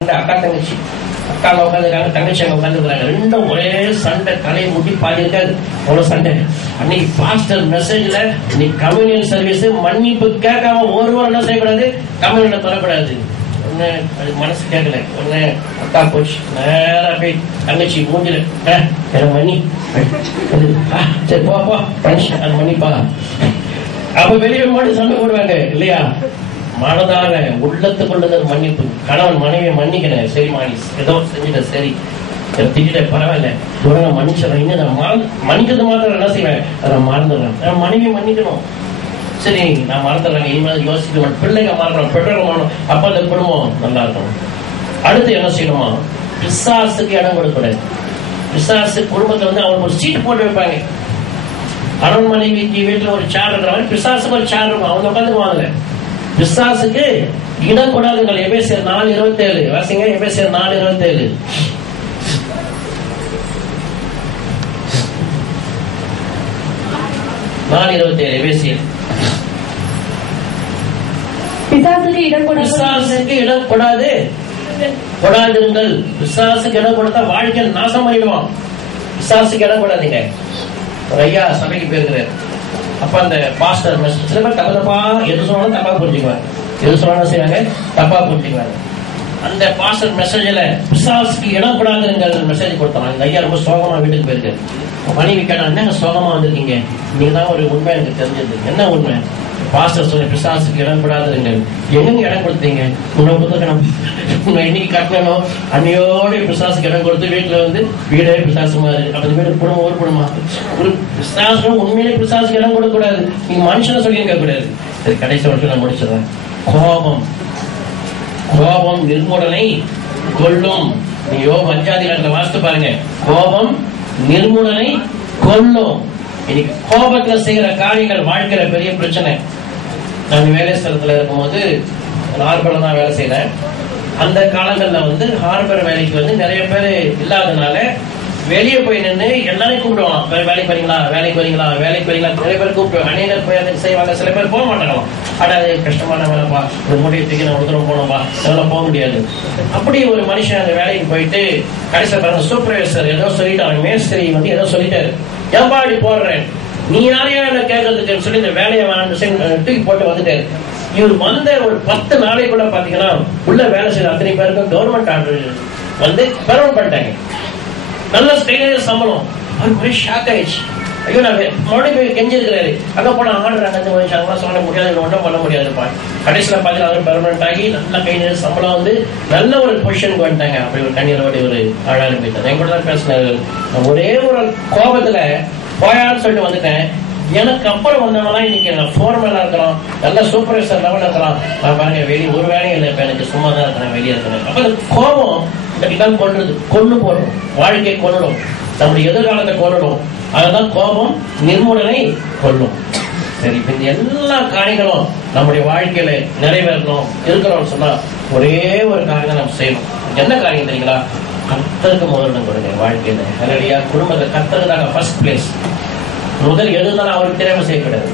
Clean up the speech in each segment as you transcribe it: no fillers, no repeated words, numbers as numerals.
அக்கா தங்கச்சி, அக்காங்க உட்காந்துருக்காங்க, தங்கச்சி அங்க உட்காந்துருக்காங்க. ரெண்டும் ஒரே சண்டை, தலையை முட்டி பாதி இருக்காது, அவ்வளவு சண்டை. அன்னைக்கு பாஸ்டர் மெசேஜ்ல நீ கம்யூனியன் சர்வீஸ் மன்னிப்பு கேட்காம ஒருவர் என்ன செய்யக்கூடாது, கம்யூனியனை தொடக்கூடாது. ஒண்ணு அது மனசு கேட்கல. ஒண்ணு அக்கா போச்சு, நேரா போய் தங்கச்சி மூஞ்சில எனக்கு மன்னி, சரி போ போ அது மன்னிப்பா. அப்ப வெளியே மாட்டு சண்டை போடுவாங்க இல்லையா? மனதார உள்ளத்துக்குள்ளது மன்னிப்பு. கணவன் மனைவியை மன்னிக்கிறேன், சரி மாணி ஏதோ செஞ்சுட்ட, சரி திட்ட பரவாயில்ல, உடனே மன்னிச்சிடறேன். இன்னும் நான் மன்னிக்கிறது மாத்திரம் என்ன செய்வேன், அதை மறந்துடுறேன். நான் மனைவியை மன்னிக்கணும், சரி நான் மறந்துடுறேன், இனிமேல் யோசிக்க மாட்டேன். பிள்ளைங்க மாறணும், பெற்றோர்கள் மாறணும், அப்ப அந்த குடும்பம் நல்லா இருக்கணும். அடுத்து என்ன செய்யணுமா, பிசாசுக்கு இடம் கொடுக்கூடாது. பிசாசு குடும்பத்தை வந்து அவங்களுக்கு ஒரு சீட்டு போட்டு வைப்பாங்க. கணவன் மனைவிக்கு வீட்டுல ஒரு சேர் இருக்கிற மாதிரி பிசாசுக்கு ஒரு சேர் இருக்கும், அவங்க உட்காந்துக்குவாங்க. பிசாசுக்கு இடம் கொடாதுங்கள். எபேசியர் 4:27 வாசிங்க. எபேசியர் 4:27. எபேசியர். பிசாசுக்கு இடம் கொடாது, கொடாதிருங்கள். பிசாசுக்கு இடம் கொடுத்தா வாழ்க்கை நாசம் பண்ணிடுவான். பிசாசுக்கு இடம் கொடாதீங்க. ஒரு ஐயா சபைக்கு போயிருக்கிறார். அப்ப அந்த பாஸ்டர் சில பேர் தப்பா எது சொன்னாலும் தப்பா புரிஞ்சுக்குவாங்க, எது சொன்னாலும் செய்வாங்க தப்பா புரிஞ்சுக்குவாங்க. அந்த பாஸ்டர் மெசேஜ்ல பிசாசுக்கு இடம் கூடாதுங்கிற மெசேஜ் கொடுத்தாங்க. அந்த ஐயா ரொம்ப சோகமா வீட்டுக்கு போயிருக்காரு. மனைவி கேட்டா, என்னங்க சோகமா வந்திருக்கீங்க? நீங்க தான் ஒரு உண்மை எனக்கு தெரிஞ்சது. என்ன உண்மை? பாஸ்டர் சொல்லி பிசாசுக்கு இடம் கூடாதுங்க. எங்க இடம் கொடுத்தீங்க? உன்னை இன்னைக்கு கட்டணும், அன்னையோட பிசாசுக்கு இடம் கொடுத்து வீட்டுல வந்து வீடே பிசாசு மாதிரி. அப்ப வீடு குடும்பம் ஒரு குடும்பம். ஒரு பிசாசு உண்மையிலே பிசாசுக்கு இடம் கொடுக்க கூடாது. நீங்க மனுஷனை சொல்லி கேட்க கூடாது. சரி, கடைசி வருஷம் நான் முடிச்சிடறேன். கோபம் நிர்மூலனை கொல்லும். நீ யோபு 5 வாசித்து பாருங்க. கோபம் நிர்மூலனை கொல்லும். இன்னைக்கு கோபத்துல செய்யற காரியங்கள் வாழ்க்கையில பெரிய பிரச்சனை. நான் வேலை ஸ்தலத்துல இருக்கும்போது ஹார்பர்ல தான் வேலை செய்யறேன். அந்த காலங்கள்ல வந்து ஹார்பர் வேலைக்கு வந்து நிறைய பேர் இல்லாதனால வெளியே போய் நின்று எல்லாரையும் கூப்பிடுவான். வேலைக்கு வரீங்களா, வேலைக்கு வரீங்களா, வேலைக்கு வரீங்களா, நிறைய பேர் கூப்பிடுவாங்க. அநேகர் போய் அதை செய்வாங்க, சில பேர் போக மாட்டாங்களாம். அது கஷ்டமான வேலைப்பா, இந்த முடியை தூக்கி நான் ஒருத்தரம் போனோம்பா, அதெல்லாம் போக முடியாது. அப்படி ஒரு மனுஷன் அந்த வேலைக்கு போயிட்டு கடைசியில் பாருங்க, சூப்பர்வைசர் ஏதோ சொல்லிட்டாங்க, மேஸ்திரி வந்து ஏதோ சொல்லிட்டாரு. ஏன்பா இப்படி போடுறேன், நீ யாரையா என்ன கேட்கறதுக்கு சொல்லி இந்த வேலையை தூக்கி போட்டு வந்துட்டாரு. இவர் வந்த ஒரு 10 நாளைக்குள்ள பாத்தீங்கன்னா உள்ள வேலை செய்யற அத்தனை பேருக்கும் கவர்மெண்ட் ஆர்டர் வந்து பெர்மனன்ட் பண்ணிட்டாங்க. நல்ல ஸ்டைல சம்பளம். அவருக்கு ஷாக் ஆயிடுச்சு. ஐயோ, நான் மறுபடியும் போய் கெஞ்சிருக்கிறாரு. அங்க போன ஆர்டர் அங்கே வச்சாங்களா, சொல்ல முடியாது, ஒன்றும் பண்ண முடியாதுப்பா. கடைசியில் பார்த்தீங்கன்னா அவர் பெர்மனன்ட் ஆகி நல்ல கை நிறைய சம்பளம் வந்து நல்ல ஒரு பொசிஷனுக்கு வந்துட்டாங்க. அப்படி ஒரு கண்ணீரோட ஒரு ஆளாக போயிட்டாங்க. என் கூட தான் பேசினாரு. ஒரே ஒரு கோபத்துல போயான்னு சொல்லிட்டு வந்துட்டேன். எனக்கு அப்புறம் வந்தவங்களாம் இன்னைக்கு நான் ஃபோர்மேலா இருக்கிறோம், நல்ல சூப்பர்வைசர் லெவலில் இருக்கிறோம். நான் பாருங்க வெளியே ஒரு வேலையும் இல்லை, இப்ப எனக்கு சும்மா தான் இருக்கிறேன், வெளியே இருக்கிறேன். அப்ப அந்த கோபம் இதான் கொள்றது, கொண்டு போடும், வாழ்க்கையை கொள்ளும், நம்முடைய எதிர்காலத்தை கொள்ளும். அதுதான் கோபம் நிர்மூலனை கொள்ளும். சரி, இப்ப இந்த எல்லா காரியங்களும் நம்முடைய வாழ்க்கையில நிறைவேறணும் இருக்கிறோம்னு சொன்னா ஒரே ஒரு காரியம் தான் நம்ம செய்யணும். என்ன காரியம் தெரியுங்களா? கர்த்தருக்கு முதலிடம் கொடுங்க வாழ்க்கையில. நேரடியா குடும்பத்தை கர்த்தருக்கு தாங்க ஃபர்ஸ்ட் பிளேஸ். முதல் எதுனாலும் அவருக்கு தெரியாம செய்யக்கூடாது.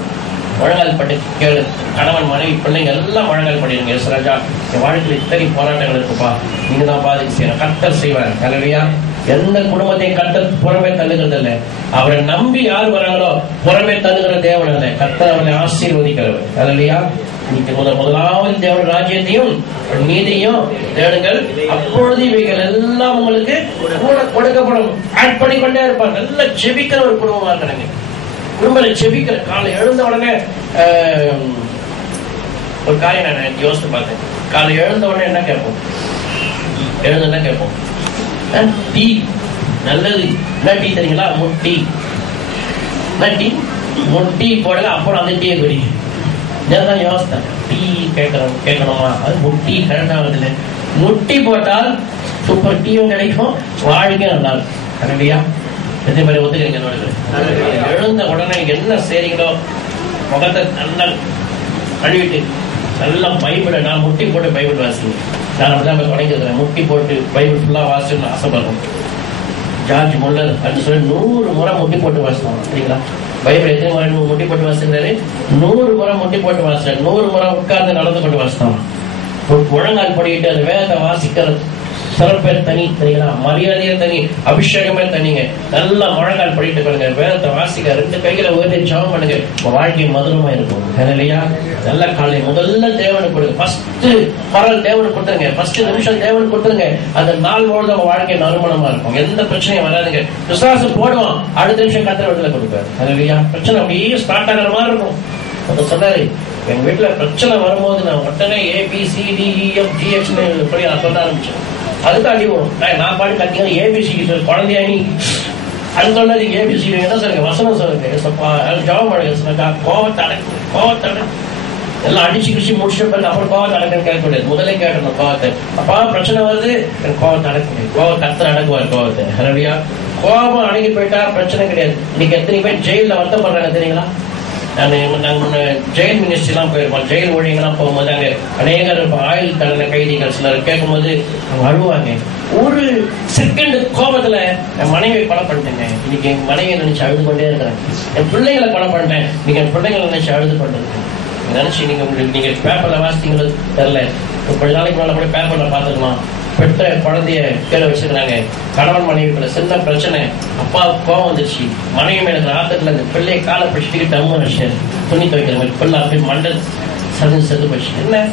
முழங்கால் பட்டு கேளு. கணவன் மனைவி பிள்ளைங்க எல்லாம் முழங்கால் பண்ணிடுங்க. ராஜா, என் வாழ்க்கையில் இத்தனை போராட்டங்கள் இருக்குப்பா, நீங்க தான் பாதிக்கு செய்யணும். கர்த்தர் செய்வார். நேரடியா எந்த குடும்பத்தையும் கர்த்தர் புறமே தள்ளுகிறது இல்லை. அவரை நம்பி யார் வராங்களோ புறமே தள்ளுகிற தேவன் இல்லை. கர்த்தர் அவரை ஆசீர்வதிக்கிறவர். நேரடியா இன்னைக்கு முதலாவது தேவன் ராஜ்யத்தையும் நீதியும் தேடுங்கள், அப்பொழுது இவைகள் எல்லாம் உங்களுக்கு கூட கொடுக்கப்படும். ஆட் பண்ணிக்கொண்டே இருப்பார். நல்லா ஜெபிக்கிற ஒரு குடும்பமா இருக்கிறாங்க. குடும்பத்தை ஜெபிக்கிற காலை எழுந்த உடனே ஒரு காரியம் நான் யோசித்து பார்த்தேன். காலை எழுந்த உடனே என்ன கேட்போம்? எழுந்த கேட்போம், டீ நல்லது. என்ன டீ தெரியுங்களா? முட்டி. டீ முட்டி போடல, அப்புறம் அந்த டீயை குடி. இதான் யோசித்தேன். டீ கேட்கணுமா? அது முட்டி கரெக்டாகுது. முட்டி போட்டால் சூப்பர் டீயும் கிடைக்கும், வாழ்க்கையும் நல்லா இருக்கும். கரெக்டியா? எத்தனை மாதிரி ஒத்துக்கிறீங்க? எழுந்த உடனே என்ன செய்றீங்களோ முகத்தை நல்லா கழுவிட்டு நல்லா பைபிளை, நான் முட்டி போட்டு பைபிள் வாசிங்க. நான் அப்படிதான் தொடங்கிக்கிறேன். முட்டி போட்டு பைபிள் ஃபுல்லா வாசின்னு ஆசைப்படுறேன். ஜார்ஜ் முல்லர் அப்படின்னு சொல்லி 100 முறை முட்டி போட்டு வாசித்தோம். சரிங்களா? பைபிள் எத்தனை முறை முட்டி போட்டு வாசிக்கிறாரு? 100 முறை முட்டி போட்டு வாசிச்சாரு. 100 முறை உட்கார்ந்து நடந்து கொண்டு வாசித்தோம். முழங்கால் படிக்கிட்டு அந்த வேதத்தை வாசிக்கிறது சிறப்பே தனி தெரியுங்களா, மரியாதையே தனி, அபிஷேகமே தனிங்க. நல்லா முழங்கால் படிட்டு பாருங்க, வேதத்தை வாசிக்க, 2 கைகளை உயர்த்தி ஜெபம் பண்ணுங்க, உங்க வாழ்க்கை மதுரமா இருக்கும். இல்லையா? நல்ல காலை முதல்ல தேவனுக்கு கொடுங்க. ஃபர்ஸ்ட் குரல் தேவனுக்கு கொடுத்துருங்க, ஃபர்ஸ்ட் நிமிஷம் தேவனுக்கு கொடுத்துருங்க. அந்த நாள் முழுவதும் உங்க வாழ்க்கை நறுமணமா இருக்கும், எந்த பிரச்சனையும் வராதுங்க. விசுவாசம் போடுவோம், அடுத்த நிமிஷம் கத்திர விடல கொடுப்பாரு. இல்லையா? பிரச்சனை அப்படியே ஸ்டார்ட் ஆகிற மாதிரி இருக்கும். அதை சொன்னாரு, எங்க வீட்டுல பிரச்சனை வரும்போது நான் உடனே ABCDEFGH சொல்லி நான் சொல்ல ஆரம்பிச்சேன். அதுக்கு அடி வரும். நான் பாட்டு கத்திங்க ABCD சொல்லி குழந்தையா நீ அது சொன்னது ABCD என்ன சொல்லுங்க, வசனம் சொல்லுங்க, ஜபம் பண்ணுங்க, சொன்னாக்கா கோவத்தை அடக்கு எல்லாம் அடிச்சு கிடிச்சு முடிச்ச பிறகு அப்புறம் கோவத்தை அடக்குன்னு கேட்க முடியாது. முதலே கேட்டணும் கோவத்தை. அப்பா பிரச்சனை வருது, கோவத்தை அடக்க முடியும். கோவத்தை அடக்குவார் கோவத்தை. ஹல்லேலூயா. கோபம் அடங்கி போயிட்டா பிரச்சனை கிடையாது. இன்னைக்கு எத்தனை பேர் ஜெயில வருத்தப்படுறாங்க தெரியுங்களா? நாங்க ஜெயில் மினிஸ்ட்ரி எல்லாம் போயிருப்போம், ஜெயில் ஊழியங்கள்லாம் போகும்போது அங்க அநேகர் ஆயுள் தண்டனை கைதிகள் சிலர் கேட்கும்போது அவங்க அழுவாங்க. ஒரு செகண்ட் கோபத்துல என் மனைவியை கொலை பண்ணிட்டேங்க, இன்னைக்கு என் மனைவியை நினைச்சு அழுது கொண்டே இருக்கிறேன். என் பிள்ளைகளை கொலை பண்ணிட்டேன், இன்னைக்கு என் பிள்ளைங்களை நினைச்சு அழுது கொண்டிருக்கேன். நினைச்சு நீங்க பேப்பர்ல வாசித்தீங்களோ தெரியல, கொஞ்ச நாளைக்கு மேல கூட பேப்பர்ல பாத்துக்கலாம். பெற்ற குழந்தைய கீழே வச்சிருக்காங்க, கணவன் மனைவிக்குள்ள சின்ன பிரச்சனை, அப்பாவுக்கு கோவம் வந்துருச்சு, மனைவி மேல இருக்கிற ஆத்தத்துல இந்த பிள்ளைய காலை பிடிச்சிட்டு டம்மு வச்சு துணி துவைக்கிற மாதிரி பிள்ளை அப்படி மண்டல் செத்து போச்சு.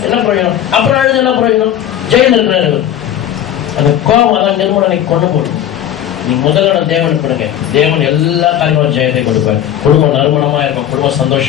என்ன பிரயோஜனம்? அப்புறம் அழுது என்ன பிரயோஜனம்? ஜெயில் இருக்கிறாரு. அந்த கோபம் அதான் நிர்மூலனை கொண்டு போடும். நீ முதலோட தேவனுக்கு கொடுங்க, தேவன் எல்லா காரியங்களும் ஜெயத்தை கொடுப்பார். குடும்பம் நறுமணமா இருக்கும், குடும்பம் சந்தோஷம்.